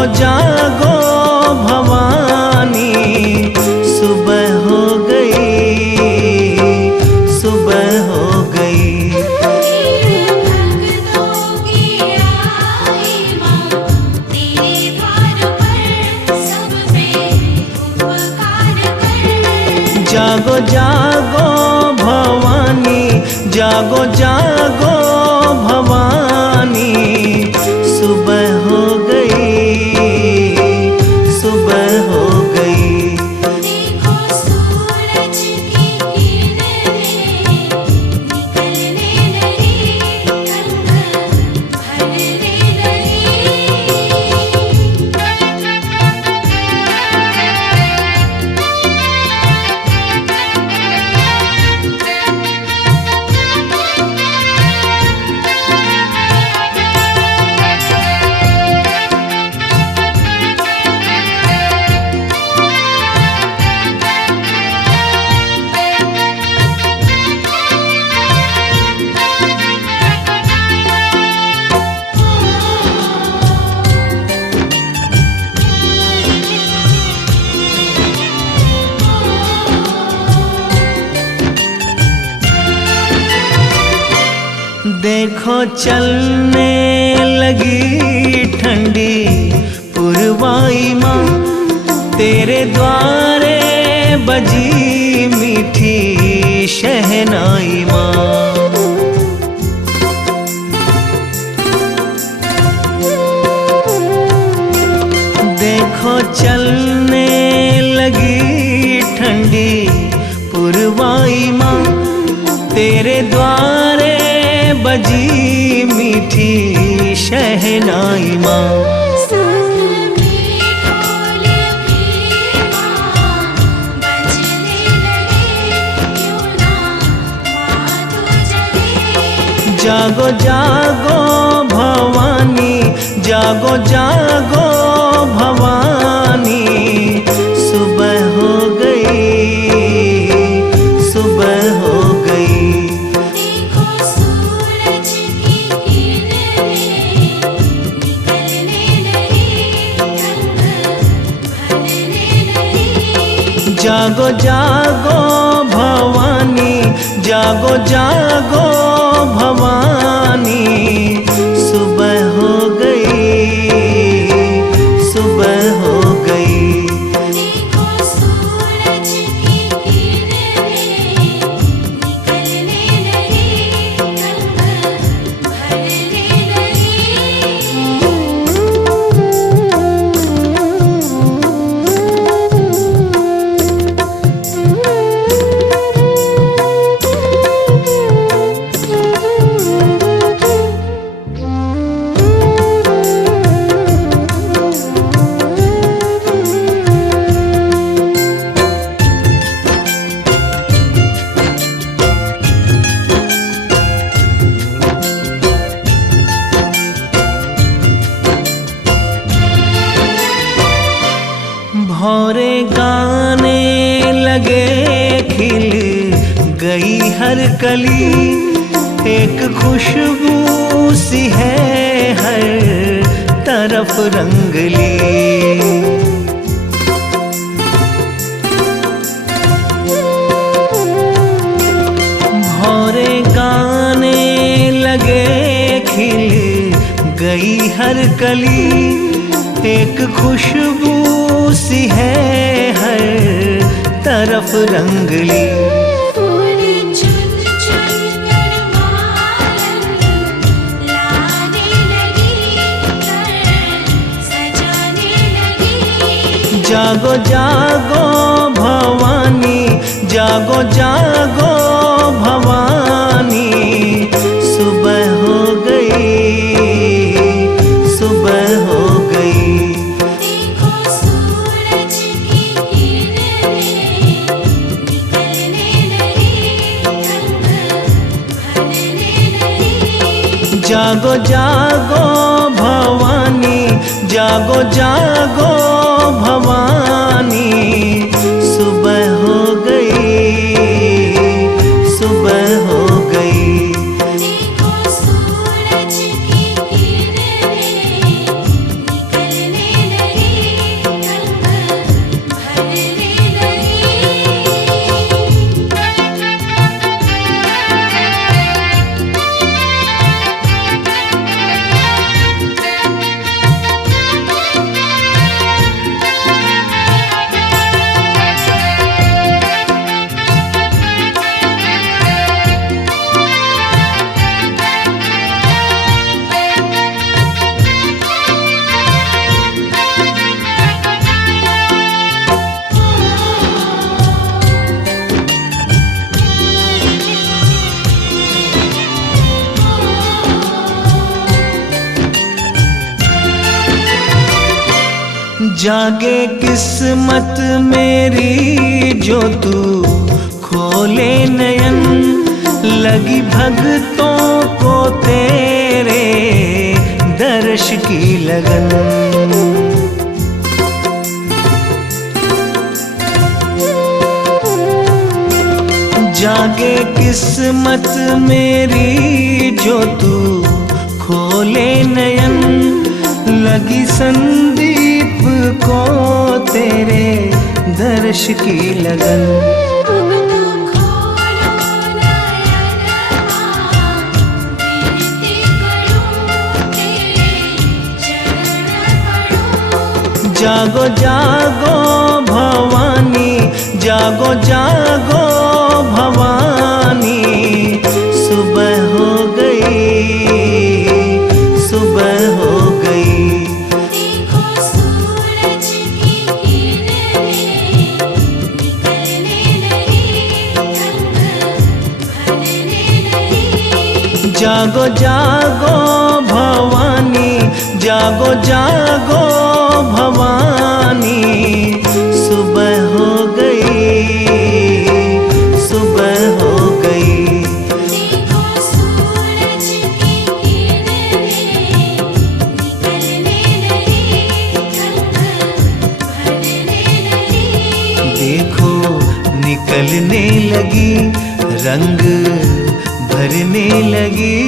जागो जागो भवानी, सुबह हो गई, सुबह हो गई। जागो जागो भवानी, जागो जागो भवानी, सुबह हो गई, सुबह हो गई। देखो सूरज की किरणें निकलने लगी, रंग भरने लगी। देखो चलने लगी ठंडी पुरवाई माँ, तेरे द्वारे बजी मीठी शहनाई माँ। देखो चलने लगी ठंडी पुरवाई माँ, तेरे द्वारे बजी मीठी शहनाई माँ। साथ में ढोल भी माँ बजने लगे, क्यों ना माँ तू जगे। जागो जागो भवानी, जागो जागो भवानी, सुबह हो गई, सुबह हो गई। देखो सूरज की किरणें निकलने लगी, रंग भरने लगी। जागो जागो भवानी, जागो जागो भवानी, सुबह हो गई, सुबह हो गई। देखो सूरज की किरणें निकलने लगी, रंग भरने लगी। भौरे गाने लगे खिल गई हर कली, एक खुशबू सी है हर तरफ रंगली। भौरे गाने लगे खिल गई हर कली, एक खुशबू सी है हर तरफ रंगली। फूल चुन चुन कर मालन लाने लगी, घर सजाने लगी। जागो जागो भवानी, जागो जागो भवानी, सुबह हो गई, सुबह हो गई। देखो सूरज की किरणें निकलने लगी, रंग भरने लगी। जागो जागो भवानी, जागो जागो भवानी, सुबह हो गई, सुबह हो गई। देखो सूरज की किरणें निकलने जागे किस्मत मेरी जो तू खोले नयन, लगी भक्तों को तेरे दर्श की लगन। जागे किस्मत मेरी जो तू खोले नयन, लगी संदीप को तेरे दर्श की लगन। अब तो खोलो नयनमा, विनती करूं तेरे चरण पड़ूं। जागो जागो भवानी, जागो जागो भवानी, सुबह हो गई, सुबह हो गई। देखो सूरज की किरणें निकलने लगी, रंग भरने लगी। जागो जागो भवानी, जागो जागो भवानी, सुबह हो गई, सुबह हो गई। देखो सूरज की किरणें निकलने लगी, रंग भरने लगी। देखो निकलने लगी, रंग भरने लगी।